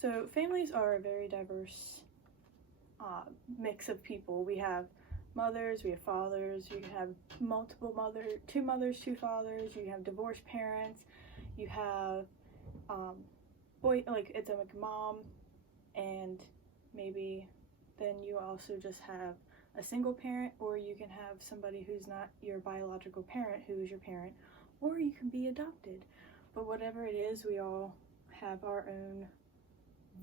So families are a very diverse mix of people. We have mothers, we have fathers, you have multiple two mothers, two fathers, you have divorced parents, you have it's like a mom, and maybe then you also just have a single parent, or you can have somebody who's not your biological parent who is your parent, or you can be adopted. But whatever it is, we all have our own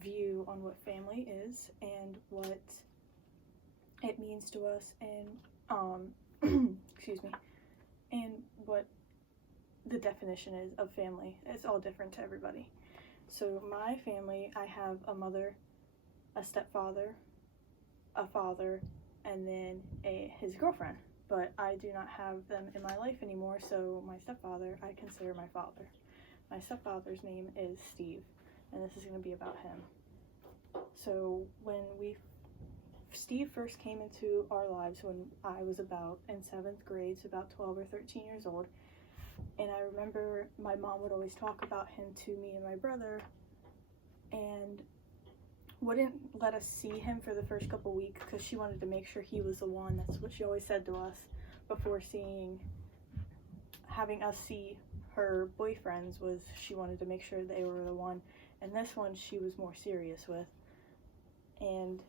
view on what family is and what it means to us, and excuse me, and what the definition is of family. It's all different to everybody. So my family, I have a mother, a stepfather, a father, and then his girlfriend. But I do not have them in my life anymore, so my stepfather, I consider my father. My stepfather's name is Steve, and this is going to be about him. So when Steve first came into our lives when I was about in 7th grade, so about 12 or 13 years old, and I remember my mom would always talk about him to me and my brother, and wouldn't let us see him for the first couple weeks because she wanted to make sure he was the one. That's what she always said to us before having us see her boyfriends, was she wanted to make sure they were the one. And this one she was more serious with. And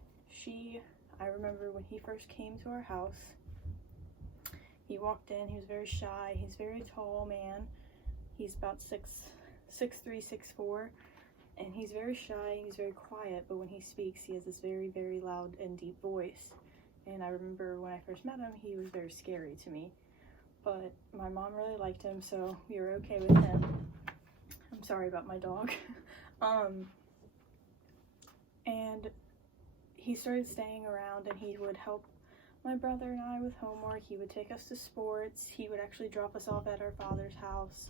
I remember when he first came to our house, he walked in, he was very shy, he's a very tall man, he's about 6'3", 6'4", and he's very shy, he's very quiet, but when he speaks, he has this very, very loud and deep voice. And I remember when I first met him, he was very scary to me, but my mom really liked him, so we were okay with him. I'm sorry about my dog. And he started staying around, and he would help my brother and I with homework. He would take us to sports. He would actually drop us off at our father's house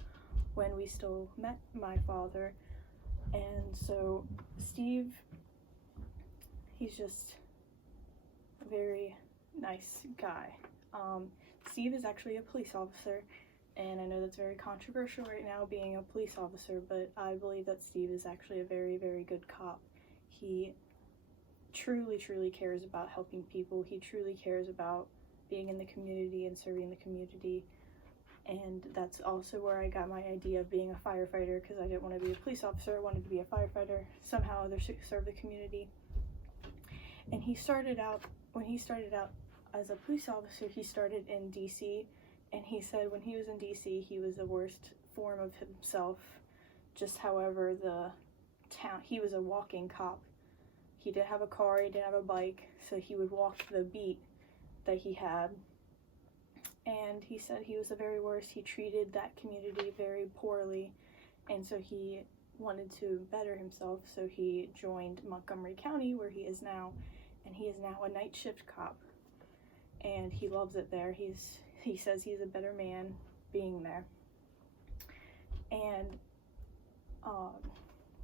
when we still met my father. And so Steve, he's just a very nice guy. Steve is actually a police officer, and I know that's very controversial right now, being a police officer, but I believe that Steve is actually a very, very good cop. He truly, truly cares about helping people. He truly cares about being in the community and serving the community. And that's also where I got my idea of being a firefighter, because I didn't want to be a police officer. I wanted to be a firefighter, somehow or other serve the community. And when he started out as a police officer, he started in DC, and he said when he was in DC, he was the worst form of himself. Just however, he was a walking cop. He didn't have a car, he didn't have a bike, so he would walk the beat that he had. And he said he was the very worst. He treated that community very poorly, and so he wanted to better himself, so he joined Montgomery County, where he is now, and he is now a night shift cop, and he loves it there. He says he's a better man being there. And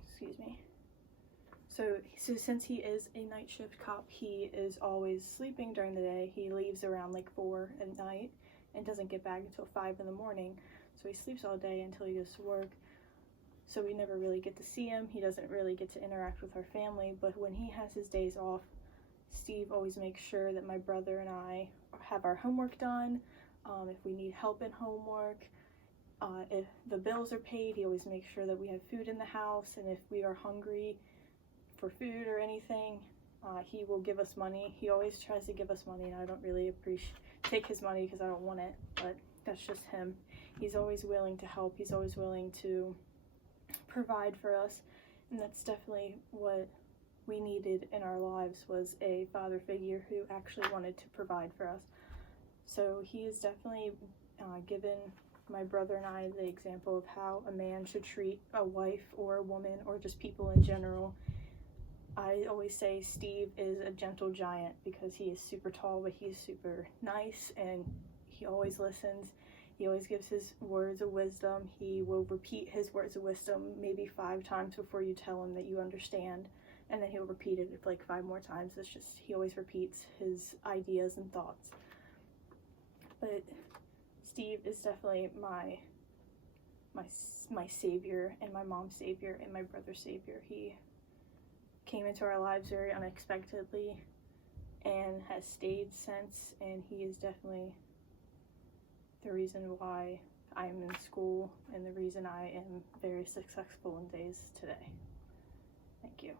excuse me. So since he is a night shift cop, he is always sleeping during the day. He leaves around like 4 at night and doesn't get back until 5 in the morning. So he sleeps all day until he goes to work. So we never really get to see him. He doesn't really get to interact with our family. But when he has his days off, Steve always makes sure that my brother and I have our homework done. If we need help in homework, if the bills are paid, he always makes sure that we have food in the house. And if we are hungry for food or anything, he will give us money. He always tries to give us money, and I don't really take his money because I don't want it, but that's just him. He's always willing to help. He's always willing to provide for us, and that's definitely what we needed in our lives, was a father figure who actually wanted to provide for us. So he has definitely given my brother and I the example of how a man should treat a wife or a woman, or just people in general. I always say Steve is a gentle giant because he is super tall, but he's super nice, and he always listens. He always gives his words of wisdom. He will repeat his words of wisdom maybe 5 times before you tell him that you understand, and then he'll repeat it like 5 more times. It's just, he always repeats his ideas and thoughts. But Steve is definitely my savior, and my mom's savior, and my brother's savior. came into our lives very unexpectedly and has stayed since, and he is definitely the reason why I'm in school and the reason I am very successful in days today. Thank you.